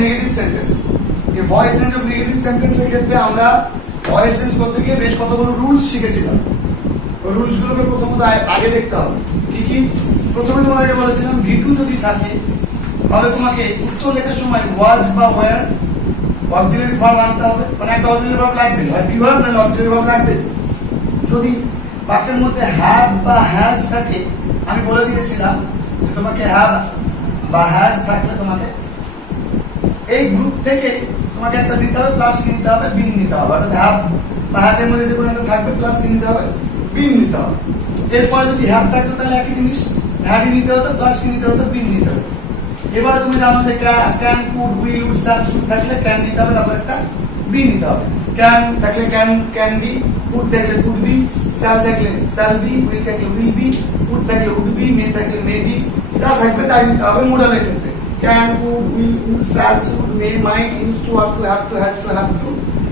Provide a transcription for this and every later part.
Negative sentence. এই voice change of negative সেন্টেন্সের ক্ষেত্রে আমরা ভয়েস চেঞ্জ করতে গিয়ে বেশ কতগুলো রুলস শিখেছিলাম। ওই রুলস গুলোকে প্রথমত আগে দেখতে হবে। কি কি? প্রথমে তোমাকে বলেছিলাম ভিটু যদি থাকে তাহলে তোমাকে উত্তর লেখার সময় ওয়াজ বা ওয়্যার অক্সিলারি ভার্ব আনতে হবে, মানে একটা অক্সিলারি ভার্ব লাগবে, হয় বি ভার্ব না অক্সিলারি ভার্ব লাগবে। যদি বাক্যের মধ্যে হ্যাভ বা হ্যাজ থাকে, আমি বলে দিয়েছিলাম যে তোমাকে হ্যাভ বা হ্যাজ থাকলে তোমাকে এই গ্রুপ থেকে তোমাকে একটা দিতে হবে, প্লাস কি নিতে হবে, বিন নিতে হবে। অর্থাৎ হ্যাভ বা হ্যাজের মধ্যে যে কোনো একটা থাকবে, প্লাস কি নিতে হবে, বিন নিতে হবে। এরপরে যদি হ্যাভ থাকতো তাহলে একই জিনিস, হ্যাভই নিতে হতো, প্লাস কি নিতে হতো, বিন নিতে হতো। এবারে তুমি জানো যে can, could, will, would, shall, should থাকলে ক্যান নিতে হবে, তারপর একটা বি নিতে হবে। ক্যান থাকলে ক্যান বি, কুড থাকলে কুড বি, শ্যাল থাকলে শ্যাল বি, উইল থাকলে উইল বি, উড থাকলে উড বি, মে থাকলে মে বি, যা থাকবে তাই নিতে হবে মোডালের ক্ষেত্রে। Can, could, will, would, shall, should, may, might, use to, are to, have to, has to, have to,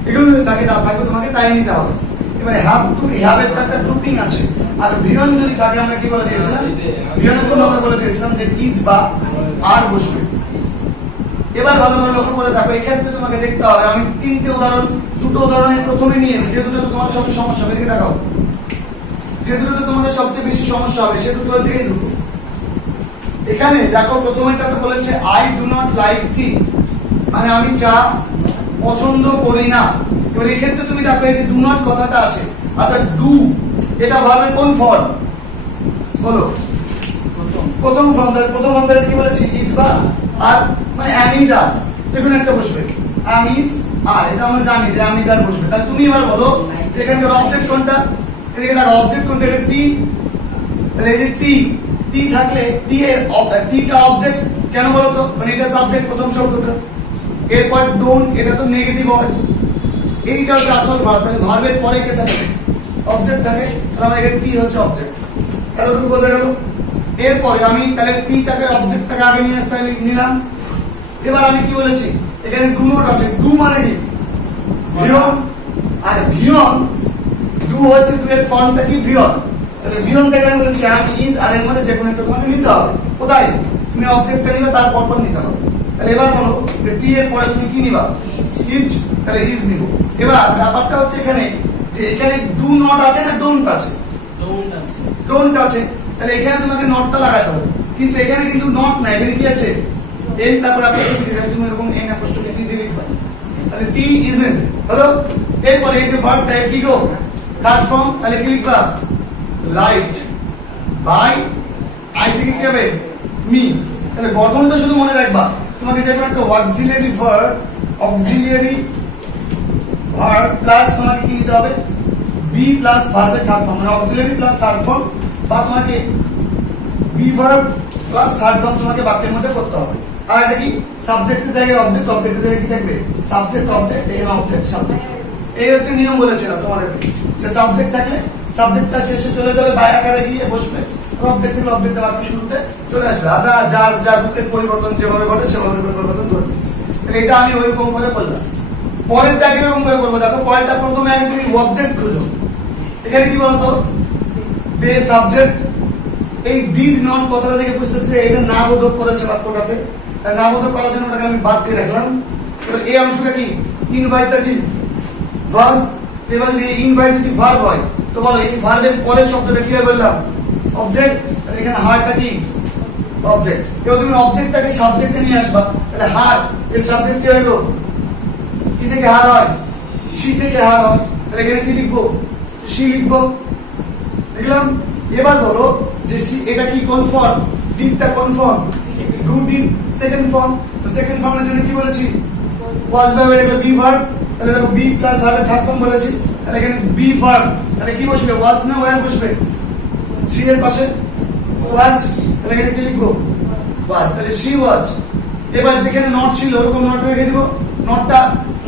এগুলো যদি থাকে যা থাকবে তোমাকে তাই নিতে হবে। এবারে হ্যাভ টু, হ্যাভের একটা গ্রুপিং আছে। আর ভিয়ন যদি তাকে আমরা কি বলে দিয়েছিলাম, ভিয়নের জন্য আমরা বলে দিয়েছিলাম যে ইজ বা আর বসবে। এবার ভালো করে লক্ষ্য করে দেখো, এক্ষেত্রে তোমাকে দেখতে হবে, আমি দুটো উদাহরণের প্রথমে নিয়েছি, যে দুটো তোমার সবচেয়ে সমস্যা হবে, দেখে দেখাও যে দুটো তোমাদের সবচেয়ে বেশি সমস্যা হবে, সে দুটো হচ্ছে এই দুটো। এখানে দেখো প্রথমেরটাতে বলেছে I do not like tea, মানে আমি চা পছন্দ করি না। এবার এক্ষেত্রে তুমি দেখো এই যে ডু নট কথাটা আছে। আচ্ছা, ডু এটা ভার্বের কোন ফর্ম বলো? প্রথম ফর্ম। প্রথম ফর্মটা কি বলেছি, ইজ বা আর, মানে অ্যাম ইজ আর, যেকোনো একটা বসবে। অ্যাম ইজ আর, এটা আমরা জানি যে অ্যাম ইজ আর বসবে। তাহলে তুমি এবার বলো যে এখানকার অবজেক্ট কোনটা? এদিকে দেখো অবজেক্ট কোনটা, এটা টি। তাহলে এই যে টি থাকলে টি এর টিটা অবজেক্ট কেন বলতো, মানে এটা সাবজেক্ট প্রথম শব্দটা। এরপর ডোন্ট, এটা তো নেগেটিভ হয়, এইটা হচ্ছে আসল ভার্ব। তাহলে ভার্বের পরে কে থাকে? অবজেক্ট থাকে। তাহলে আমার এখানে টি হচ্ছে অবজেক্ট। এতটুকু বোঝা গেল? এরপরে আমি তাহলে টিটাকে অবজেক্টটাকে আগে নিয়ে আসতে নিলাম। এবার আমি কি বলেছি, এখানে ডু নট আছে। ডু মানে কি? ভিয়ন। আর ভিয়ন, ডু হচ্ছে ডু এর ফর্মটা কি? ভিয়ন। তাহলে ভিয়ন থেকে আমি বলেছি অ্যাম ইজ আর এর মধ্যে যে কোনো একটা তোমাকে নিতে হবে। কোথায়? তুমি অবজেক্টটা নিবে, তার পর নিতে হবে। তাহলে এবার বলো যে টি এর পরে তুমি কি নিবা? ইজ। তাহলে ইজ নিব। এবার ব্যাপারটা হচ্ছে এখানে যে এখানে ডু নট আছে না ডোন্ট আছে? ডোন্ট আছে। তাহলে এখানে তোমাকে নটটা লাগাতে হবে, কিন্তু এখানে কিন্তু নট নাই, এখানে কি আছে? এন, তারপর তুমি এরকম এন অ্যাপোস্ট্রোফি দিয়ে লিখবা। তাহলে টি ইজন্ট হলো। এরপরে এই যে ভার্বটা কি গো? Third form. তাহলে কি লিখবা? লাইট বাই, আই থেকে কি হবে? মি। তাহলে গঠনটা শুধু মনে রাখবা, তোমাকে যে একটা অক্সিলিয়ারি ভার্ব প্লাস তোমাকে কি দিতে হবে? বি প্লাস ভার্বের থার্ড ফর্ম, মানে অক্সিলিয়ারি প্লাস থার্ড ফর্ম, বা তোমাকে be verb plus third form তোমাকে বাক্যের মধ্যে করতে হবে। আর এটা কি? সাবজেক্টের জায়গায় অবজেক্ট, অবজেক্টের জায়গায় কি থাকবে? সাবজেক্ট অবজেক্ট, এখানে অবজেক্ট সাবজেক্ট। এই হচ্ছে নিয়ম বলেছিলাম তোমাদেরকে, যে সাবজেক্ট থাকলে সাবজেক্টটা শেষে চলে যাবে, বাই আকারে গিয়ে বসবে, অবজেক্ট থেকে অবজেক্টটা বাক্যের শুরুতে চলে আসবে। আমরা যার রূপের পরিবর্তন যেভাবে ঘটে সেভাবে পরিবর্তন ঘটবে। এটা আমি ওইরকম করে বললাম। পরের দাগে এরকম করে করবো। দেখো পরেরটা প্রথমে আগে তুমি অবজেক্ট খুঁজো। এখানে কি বলতো, দে সাবজেক্ট, এই ডিড নট কথাটা থেকে বুঝতেছি এটা না বোধক করেছে বাক্যটাতে। না বোধক করার জন্য ওটাকে আমি বাদ দিয়ে রাখলাম। এবার এই অংশটা কি? ইনভাইটটা কি? ভার্ব। এবার যদি ইনভাইট যদি ভার্ব হয়, তো বলো এই ভার্বের পরের শব্দটা কি হয় বললাম? অবজেক্ট। এখানে হারটা কি? অবজেক্ট। এবার তুমি অবজেক্টটাকে সাবজেক্টে নিয়ে আসবা। তাহলে হার এর সাবজেক্ট কি হলো? কি থেকে হার হয়? সি থেকে হার হয়। তাহলে এখানে কি লিখবো? সি লিখবো। লিখলাম। এবার বলো যে এটা কি কোন ফর্ম? ডিডটা কোন form? Do did second form. তো সেকেন্ড ফর্মের জন্য কি বলেছি? ওয়াজ ভার্ব, এটা বি ভার্ব। তাহলে দেখো বি প্লাস ভার্বের থার্ড ফর্ম বলেছি। তাহলে এখানে বি ভার্ব, তাহলে কি বসবে? ওয়াজ না ওয়্যার বসবে? সি এর পাশে ওয়াজ। তাহলে এখানে কি লিখবো? ওয়াজ। তাহলে সি ওয়াজ। এবার যেখানে নট ছিল ওরকম নট রেখে দিব।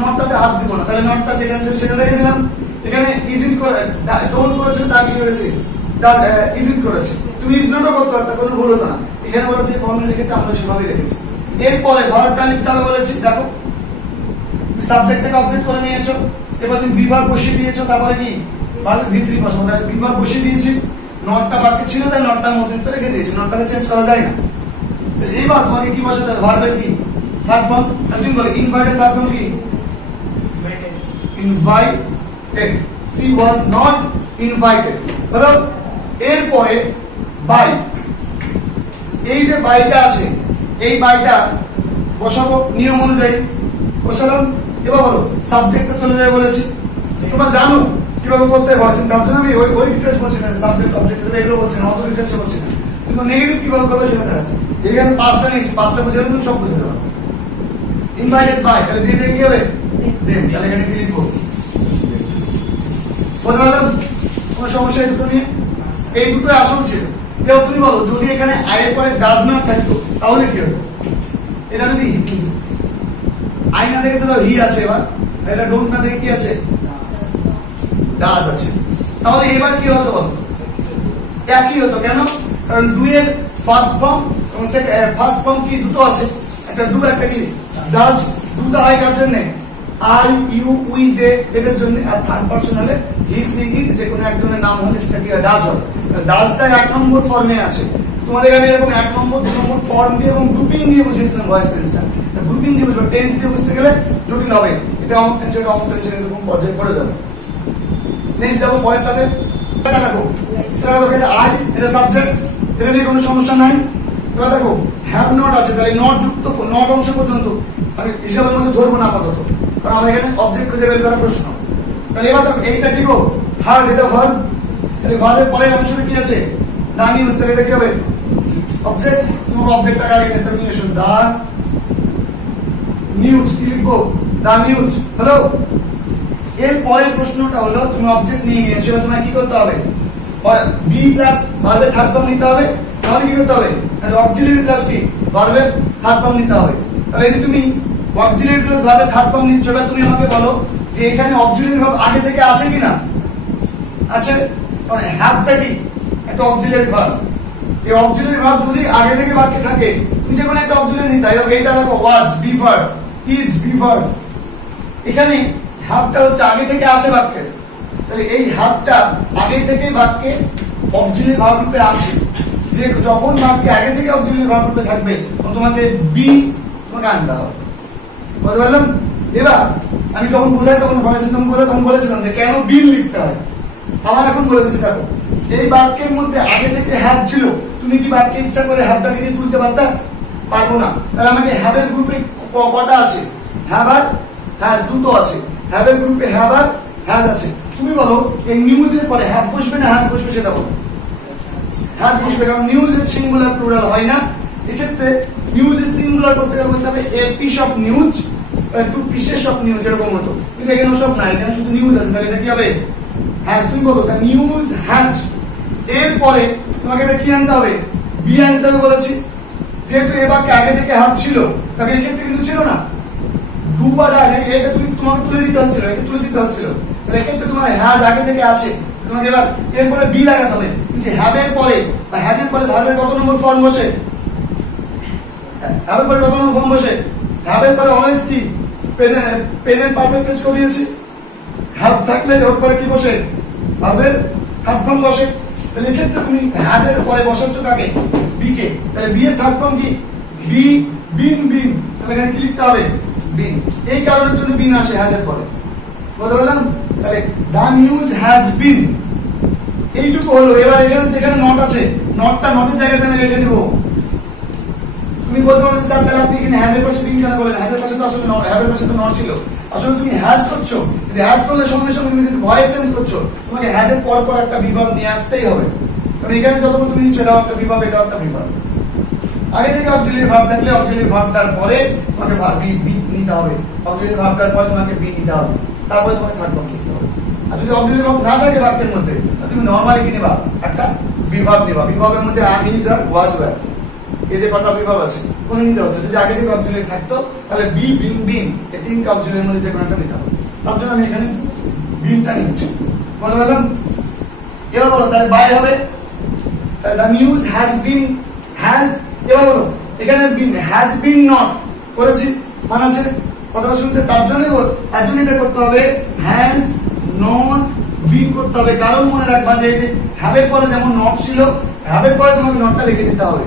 নটটাতে হাত দিব না। তাহলে নটটা যেখানে ছিল সেখানে রেখে দিলাম। এখানে ইজিট করে ডোন্ট করেছে, তা কি করেছে? ইজিট করেছে। তুমি ইজ নটও করতে পারতা, কোনো ভুল হতো না। এখানে বলেছে ফর্মে রেখেছে, আমরা সেভাবেই রেখেছি। এরপরে ভার্বটা লিখতে হবে বলেছি। দেখো সাবজেক্টটাকে অবজেক্ট করে নিয়েছো, এবার তুমি বি ভার্ব বসিয়ে দিয়েছো, তারপরে কি ভার্বের ভিতরি বসাবো। তাহলে বি ভার্ব বসিয়ে দিয়েছি, নটটা বাক্যে ছিল তাই নটটা অতিরিক্ত রেখে দিয়েছি, নটটাকে চেঞ্জ করা যায় না। এইবার তোমাকে কি বসাতে হবে? ভার্বের কি? Third form. তুমি বলো ইনভাইটেড থার্ড ফর্ম কি? Invited. She was not invited. হলো এরপরে বাই, এই যে বাইটা আছে এই বাইটা বসাবো নিয়ম অনুযায়ী, বসালাম। এবার বলো সাবজেক্টে চলে যায় বলেছি, তোমরা জানো কিভাবে করতে হয় ভয়েস, তার জন্য আমি ওই ডিটেলস বলছি না, সাবজেক্ট অবজেক্ট এগুলো বলছি না, অত ডিটেলস বলছি না, কিন্তু নেগেটিভ কিভাবে করবে সেটা দেখাচ্ছে। এখানে পাঁচটা নিয়েছি, পাঁচটা বুঝে গেলে তুমি সব বুঝে দেবো। ইনভাইটেড বাই, তাহলে দিয়ে দিয়ে কি হবে? দেন, তাহলে এখানে কি লিখবো? বলতে পারলাম কোনো সমস্যা এই দুটো নিয়ে? এই দুটো আসল ছিল। এবার তুমি বলো যদি এখানে আয়ের পরে ডাজ না থাকতো তাহলে কি হতো? এটা যদি আই না দেখে তো হি আছে, এবার এটা ডোন্ট না দেখে কি আছে? ডাজ আছে। তাহলে এবার কি হতো বলো? একই হতো। কেন? কারণ ডু এর ফার্স্ট ফর্ম এবং ফার্স্ট ফর্ম কি দুটো আছে, একটা ডু একটা কি ডাজ। দুটো হয় কার জন্য? আই ইউ উই দে এদের জন্য, আর থার্ড পারসন হলে হি সি ইট যে কোনো একজনের নাম হলে সেটা কি ডাজ হবে। ডাজটা এক নম্বর ফর্মে আছে। তোমাদের আমি এরকম এক নম্বর দু নম্বর ফর্ম দিয়ে এবং গ্রুপিং দিয়ে বুঝিয়েছিলাম ভয়েস টেন্সটা। গ্রুপিং দিয়ে বুঝবো, টেন্স দিয়ে বুঝতে গেলে জটিল হবে। এটা অমুক টেন্স এটা অমুক টেন্স এরকম পর্যায়ে পড়ে যাবে। নেক্সট যাবো পরেরটাতে। এটা দেখো, এটা আই, এটা সাবজেক্ট, এটা নিয়ে কোনো সমস্যা নাই। এবার দেখো হ্যাভ নট আছে, তাহলে নট যুক্ত নট অংশ পর্যন্ত আমি হিসাবের মধ্যে ধরবো না আপাতত, কারণ আমার এখানে অবজেক্ট খুঁজে বের করার প্রশ্ন। তাহলে এবার দেখো এইটা কি গো? হার্ড, এটা ভার্ব। তাহলে ভার্বের পরের অংশটা কি আছে? ডান ইউজ, তাহলে এটা কি হবে? অবজেক্ট। তোমার অবজেক্টটা আগে নিয়ে আসতে নিয়ে শুন, দা নিউজ কি লিখবো? The news. হ্যালো, এর পরের প্রশ্নটা হলো তুমি অবজেক্ট নিয়ে নিয়েছো, তোমার কি করতে হবে? বি প্লাস ভার্বের থার্ড ফর্ম নিতে হবে। তাহলে কি করতে হবে? অক্সিলারি প্লাস কি ভার্বের থার্ড ফর্ম নিতে হবে। তাহলে এই যে তুমি অক্সিলারি প্লাস ভার্বের থার্ড ফর্ম নিচ্ছ, এবার তুমি আমাকে বলো যে এখানে অক্সিলারি ভার্ব আগে থেকে আছে কিনা? আছে। কারণ হ্যাভটা কি একটা অক্সিলারি ভার্ব। এই অক্সিলারি ভার্ব যদি আগে থেকে বাক্যে থাকে তুমি যে কোনো একটা অক্সিলারি নিতে হয়। এইটা দেখো was be verb, is be verb. এখানে হ্যাভটা হচ্ছে আগে থেকে আছে বাক্যে, তাহলে এই হ্যাভটা আগে থেকে বাক্যে অক্সিলারি ভার্ব রূপে আছে। যে যখন বাক্যে আগে থেকে অক্সিলারি ভার্ব রূপে থাকবে তখন তোমাকে বি তোমাকে আনতে হবে। বুঝতে পারলাম? এবার আমি যখন বোঝাই তখন তখন বলেছিলাম যে কেন বিল লিখতে হয়। আমার এখন বলে দিচ্ছি, দেখো এই বাক্যের মধ্যে আগে থেকে হ্যাভ ছিল, তুমি কি বাক্যে ইচ্ছা করে হ্যাভটাকে নিয়ে তুলতে পারতা? পারবো না। তাহলে আমাকে হ্যাভের গ্রুপে কটা আছে? হ্যাভ আর হ্যাজ দুটো আছে। হ্যাভের গ্রুপে হ্যাভ আর হ্যাজ আছে। তুমি বলো এই নিউজের পরে হ্যাভ বসবে না হ্যাজ বসবে সেটা বলো। হ্যাভ বসবে, কারণ নিউজের সিঙ্গুলার প্লুরাল হয় না। এক্ষেত্রে নিউজের সিঙ্গুলার করতে গেলে বলতে হবে a piece of news, two pieces of news এরকম হতো, কিন্তু এখানে সব নাই, এখানে শুধু নিউজ আছে। তাহলে এটা কি হবে? হ্যাঁ, তুই বলো নিউজ হ্যাজ। এরপরে তোমাকে এটা কি আনতে হবে? বি আনতে হবে বলেছি। যেহেতু এ বাক্যে আগে থেকে হ্যাভ ছিল, তাহলে এক্ষেত্রে কিন্তু ছিল না। দুবার এটা তুমি তোমাকে তুলে দিতে হচ্ছিল, এটা তুলে দিতে হচ্ছিল। তাহলে এক্ষেত্রে তোমার হ্যাজ আগে থেকে আছে, তোমাকে এবার এরপরে বি লাগাতে হবে। কিন্তু হ্যাভের পরে বা হ্যাজের পরে ভার্বের কত নম্বর ফর্ম বসে? হ্যাভের পরে কত নম্বর ফর্ম বসে? হ্যাভের পরে অলওয়েজ কি প্রেজেন্ট পারফেক্ট টেন্স করিয়েছি। হ্যাভ থাকলে ওর পরে কি বসে? ভার্বের থার্ড ফর্ম বসে। তাহলে এক্ষেত্রে তুমি হ্যাজের পরে বসাচ্ছ কাকে? বি কে। তাহলে বি এর থার্ড ফর্ম কি? বি বিন বিন। তাহলে এখানে কি লিখতে হবে? বিন। এই কারণের জন্য বিন আসে হ্যাজের পরে। বুঝতে পারলাম? তাহলে দা নিউজ হ্যাজ বিন, এইটুকু হলো। এবার এখানে যেখানে নট আছে, নটটা নটের জায়গাতে আমি রেখে দিব। তুমি বলতে পারো স্যার তাহলে আপনি এখানে হ্যাজের পাশে বিন কেন বলেন? হ্যাজের পাশে তো আসলে হ্যাভের পাশে তো নট ছিল। আসলে তুমি হ্যাজ করছো, যদি হ্যাজ করলে সঙ্গে সঙ্গে তুমি যদি ভয়েস চেঞ্জ করছো, তোমাকে হ্যাজের পর পর একটা বিভাগ নিয়ে আসতেই হবে। কারণ এখানে যতক্ষণ তুমি নিচ্ছ এটাও একটা বিভাগ, এটাও একটা বিভাগ। আগে থেকে অক্সিলারি ভার্ব থাকলে অক্সিলারি ভার্বটার পরে তোমাকে বি নিতে হবে, অক্সিলারি ভার্বটার পরে তোমাকে বি নিতে হবে, তারপরে তোমাকে থার্ড ফর্ম নিতে হবে। আর যদি অক্সিলারি ভার্ব না থাকে বাক্যের মধ্যে, তুমি নরমালি কি নিবা? একটা বিভাগ নিবা। বিভাগের মধ্যে আম, ইজ আর ওয়াজ ওয়্যার, এই যে কটা বিভাগ আছে কোনে নিতে হচ্ছে। যদি আগে থেকে অক্সিলারি থাকতো তাহলে বি বিন বিন এই তিনটা অক্সিলারির মধ্যে যে কোনো একটা নিতে হবে। তার জন্য আমি এখানে বিনটা নিচ্ছি। বুঝতে পারলাম? এবার বলো তাহলে বাই হবে। The news has been has. এবার বলো এখানে বিন হ্যাজ বিন নট করেছি, মানে আছে কথাটা শুনতে। তার জন্য এটা করতে হবে হ্যাজ নট বিন করতে হবে। কারণ মনে রাখবা যে হ্যাভের পরে যেমন নট ছিল, হ্যাভের পরে তোমাকে নটটা লিখে দিতে হবে।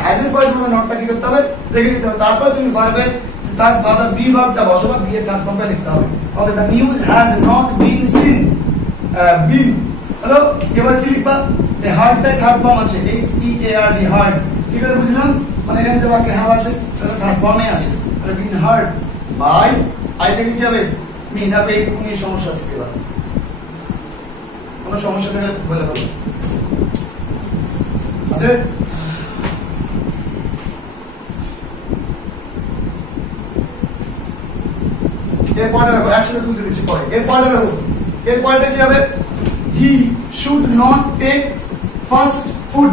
হ্যাজের পরে তোমার নটটা কি করতে হবে, রেখে দিতে হবে। তারপরে তুমি ভার্বে তার বাদা বি ভার্বটা বসাবা, বি এর থার্ড ফর্মটা লিখতে হবে। Okay, the news has not been seen, been. Hello, এবার কি লিখবা, এই হার্ডটাই থার্ড ফর্ম আছে, H E A R D, hard. কি করে বুঝলাম, মানে এখানে যে বাক্যে হ্যাভ আছে সেটা থার্ড ফর্মে আছে, তাহলে বিন হার্ড বাই, আই থেকে কি হবে, মি। তারপরে এইটুকু নিয়ে সমস্যা আছে, এবার কোনো সমস্যা থাকলে বলে বলো আছে। এর পরে দেখো, একসাথে তুলতে দিচ্ছি পরে। এর পরে দেখো, এর পরেটা কি হবে, he should not take fast food.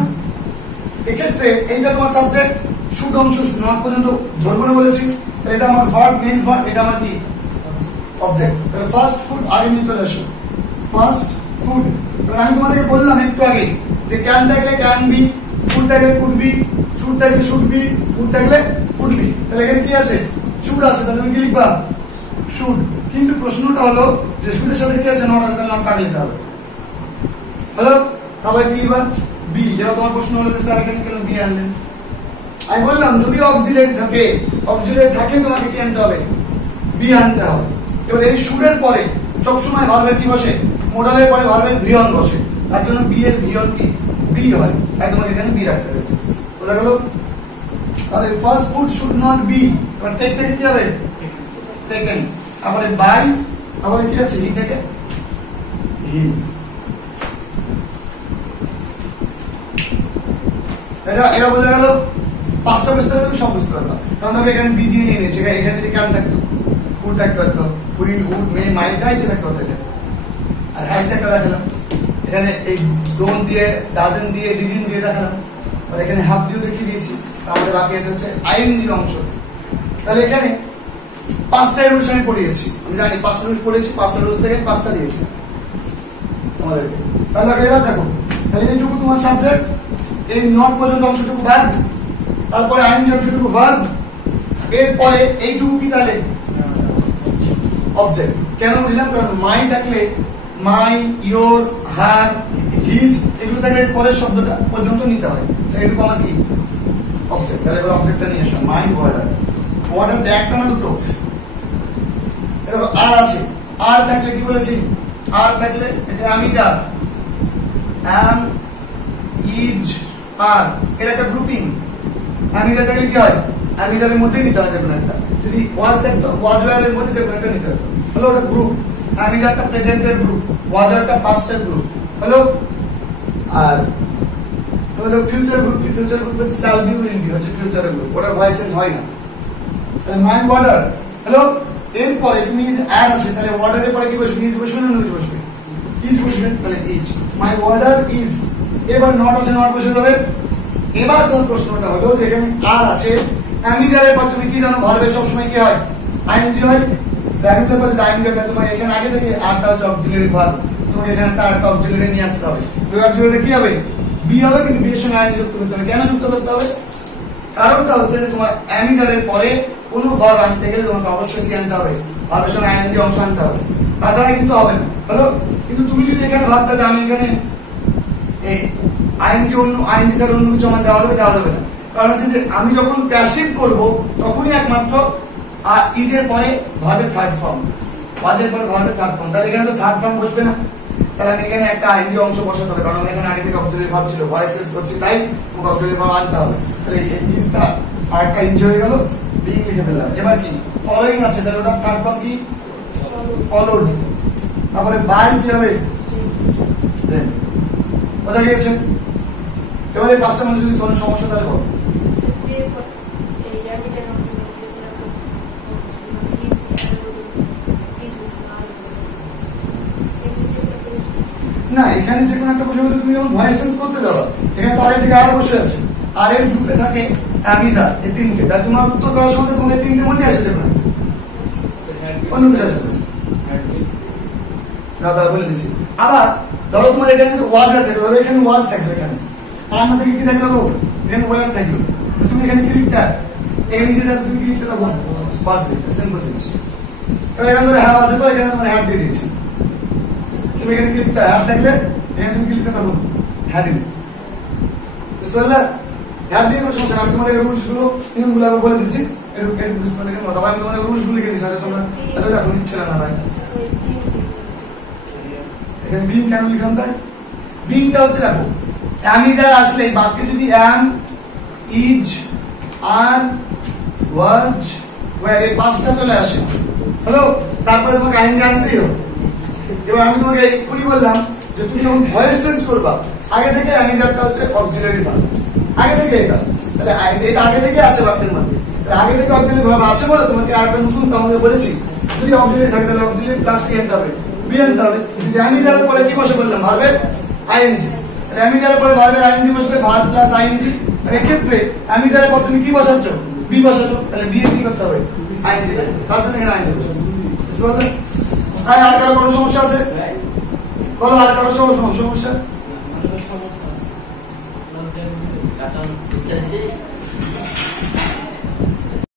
এক্ষেত্রে এইটা তোমার সাবজেক্ট, শুড অংশ নট পর্যন্ত ধরবো না বলেছি, এটা আমার ভার্ব, মেইন ভার্ব, এটা আমার কি অবজেক্ট। তাহলে ফার্স্ট ফুড আগে নিয়ে চলে আসো, ফার্স্ট ফুড। আমি তোমাদেরকে বললাম একটু আগে যে ক্যান থাকলে ক্যান বি, ফুড থাকলে কুড বি, শুড থাকলে শুড বি, কুড থাকলে কুড বি। তাহলে এখানে কি আছে, শুড আছে, তাহলে তুমি কি লিখবা, শুড। কিন্তু প্রশ্নটা হলো যে শুডের সাথে কি আছে, নট আছে, তাহলে নট কাটে দিতে হবে। হলো, তাহলে কি এবার বি। এবার তোমার প্রশ্ন হলো যে স্যার এখানে কেন বি আনলেন। আমি বললাম যদি অক্সিলারি থাকে, অক্সিলারি থাকলে তোমাকে কি আনতে হবে, বি আনতে হবে। এবার এই শুডের পরে সবসময় ভার্বের কি বসে, মোডালের পরে ভার্বের ভিয়ন বসে, তার জন্য বি এর ভিয়ন কি বি হয়, তাই তোমাকে এখানে বি রাখতে হয়েছে। বোঝা গেল। তাহলে fast food should not be, এবার টেক থেকে কি হবে, টেকেন। তারপরে বাই, তারপরে কি আছে, হি থেকে হিম। এটা বোঝা গেল। পাঁচটা বুঝতে পারবে, তুমি সব বুঝতে পারবা। কারণ আমি এখানে বি দিয়ে নিয়ে নিয়েছি, এখানে যদি ক্যান থাকতো, উড থাকতে হতো, উইল, উড, মে, মাইন্ড যা ইচ্ছে থাকতে হতো। আর হ্যাড একটা দেখালাম, এখানে এই ডোন্ট দিয়ে, ডাজেন্ট দিয়ে, ডিডন্ট দিয়ে দেখালাম। আর এখানে হাফ দিয়ে দেখিয়ে দিয়েছি। আমাদের বাকি আছে হচ্ছে আইএনজির অংশ। তাহলে এখানে পাঁচটা রুলস আমি পড়িয়েছি, আমি জানি পাঁচটা রুলস পড়েছি, পাঁচটা রুলস থেকে পাঁচটা দিয়েছি আমাদেরকে। তাহলে এবার দেখো, তাহলে এইটুকু তোমার সাবজেক্ট, এই নট পর্যন্ত অংশটুকু ভার্ব, তারপরে আইএনজি অংশটুকু ভার্ব, এরপরে এইটুকু কি তাহলে অবজেক্ট। কেন বুঝলাম, কারণ মাই থাকলে মাই, ইয়োর, হার, হিজ এগুলো থাকলে পরের শব্দটা পর্যন্ত নিতে হয়, এইটুকু আমার কি অবজেক্ট। তাহলে এবার অবজেক্টটা নিয়ে আসো, মাই ওয়াটার। ওয়াটার একটা না দুটো, দেখো আর আছে, আর থাকলে কি বলেছি, আর থাকলে আমি যা, অ্যাম, ইজ, আর, এর একটা গ্রুপিং। আমি যা থাকলে কি হয়, আমি যার মধ্যেই নিতে হয় যে কোনো একটা। যদি ওয়াজ থাকতো, ওয়াজ ওয়ারের মধ্যে যে কোনো একটা নিতে হতো। হলো ওটা গ্রুপ। আমি যা একটা প্রেজেন্টের গ্রুপ, ওয়াজ একটা পাস্টের গ্রুপ। হলো, আর ফিউচার গ্রুপ, ফিউচার গ্রুপ হচ্ছে শ্যাল বি, উইল বি হচ্ছে ফিউচারের গ্রুপ, ওটা ভয়েস চেঞ্জ হয় না। তাহলে মাই ওয়াটার। হ্যালো, এরপরে তুমি যে আর আছে, তাহলে ওয়াটারের পরে কি বসবে, ইজ বসবে না নট বসবে, ইজ বসবে, তাহলে ইজ। My water is. এবার নট আছে, নট বসে যাবে। এবার তোমার প্রশ্নটা হলো যে এখানে আর আছে, অ্যামিজারের পর তুমি কি জানো, ভার্বের সবসময় কি হয়, আইএনজি হয়। অ্যামিজার পর আইএনজি হয়, তোমার এখানে আগে থেকে আরটা হচ্ছে অক্সিলারি ভার্ব, তোমাকে এখানে একটা অক্সিলারি নিয়ে আসতে হবে। ওই অক্সিলারি কি হবে, বি হবে, কিন্তু বি এর সঙ্গে আইএনজি যুক্ত করতে হবে। কেন যুক্ত করতে হবে, কারণটা হচ্ছে যে তোমার অ্যামিজারের পরে কোন ভার্ব আনতে গেলে তোমাকে অবশ্যই কি আনতে হবে, ভার্বের সঙ্গে আইএনজি অংশ আনতে হবে, তাছাড়া কিন্তু হবে না। হলো, কিন্তু তুমি যদি এখানে ভাবতে যে আমি এখানে আইএনজি অন্য, আইএনজি ছাড়া অন্য কিছু আমার দেওয়া যাবে না। কারণ হচ্ছে যে আমি যখন প্যাসিভ করব তখনই একমাত্র আর ইজের পরে ভার্বের থার্ড ফর্ম, ওয়াজের পরে ভার্বের থার্ড ফর্ম। তাহলে এখানে তো থার্ড ফর্ম বসবে না, তাহলে আমি এখানে একটা আইএনজি অংশ বসাতে হবে, কারণ আমি এখানে আগে থেকে অক্সিলারি ভার্ব ছিল, ভয়েস চেঞ্জ করছি, তাই অক্সিলারি ভার্ব আনতে হবে। তাহলে এই ইজটা আরেকটা ইজ হয়ে গেল, বিং লিখে ফেললাম। এবার কি ফলোইং আছে, তাহলে ওটা থার্ড ফর্ম কি ফলোড। তারপরে বাই কি হবে, দেন। বোঝা গিয়েছে। এবারে পাঁচটা মধ্যে যদি কোনো সমস্যা তাহলে বল। না, এখানে যে কোনো একটা বসে বলতে তুমি যখন ভয়েস চেঞ্জ করতে যাবো, এখানে তো আগে থেকে আর বসে আছে, আর এর গ্রুপে থাকে অ্যামিজা, এই তিনটে। তাই তোমার উত্তর করার সঙ্গে তোমাকে তিনটে মধ্যে আসে দেবে না, অন্য কিছু আসবে দাদা বলে দিচ্ছি। আবার ধরো তোমার এখানে ওয়াজ থাকবে, ধরো এখানে ওয়াজ থাকবে, এখানে আমার থেকে কি থাকলো, এখানে ওয়াজ থাকলো, তুমি এখানে কি লিখতে, এই নিজে তুমি কি লিখতে তখন ওয়াজ লিখতে, সিম্পল জিনিস। এবার এখানে ধরো হ্যাভ আছে, তো এখানে তোমার হ্যাভ দিয়ে দিয়েছি, তুমি এখানে কি লিখতে, হ্যাভ থাকলে এখানে তুমি কি লিখতে তখন হ্যাভ দিবে, বুঝতে পারলে। হ্যাঁ দিয়ে কোনো সমস্যা আমি তোমাদের রুলস গুলো নিয়মগুলো আমি বলে দিচ্ছি একটু আমি তোমাদের রুলস গুলো লিখে দিচ্ছি তোমরা তাহলে এখন ইচ্ছে না ভাই এখানে বিং কেন লিখলাম তাই বিংটা হচ্ছে দেখো আমি যারা আসলে বাক্যে যদি am is are was were এই পাঁচটা চলে আসে হ্যালো তারপরে তোমাকে আইনজি আনতেই হবে এবার আমি তোমাকে এক্ষুনি বললাম যে তুমি যখন ভয়েস চেঞ্জ করবা আগে থেকে আমি যারটা হচ্ছে অক্সিলারি ভার্ব আগে থেকে এটা তাহলে এটা আগে থেকে আছে বাক্যের মধ্যে আগে থেকে অক্সিলারি ভার্ব আছে বলে তোমাকে আরেকটা নতুন তোমাকে বলেছি যদি অক্সিলারি থাকে তাহলে অক্সিলারি প্লাস কি আনতে হবে বি আনতে হবে যদি আমি যার পরে কি বসে বললাম ভার্বের আইএনজি আমি যার পরে ভার্বের আইএনজি বসবে ভার্ব প্লাস আইএনজি এক্ষেত্রে আমি যার পর তুমি কি বসাচ্ছ বি বসাচ্ছ তাহলে বি এর কি করতে হবে আইএনজি তার জন্য এখানে আইএনজি বসাচ্ছ বুঝতে পারলে আর কারো কোনো সমস্যা আছে বলো আর কারো সমস্যা সমস্যা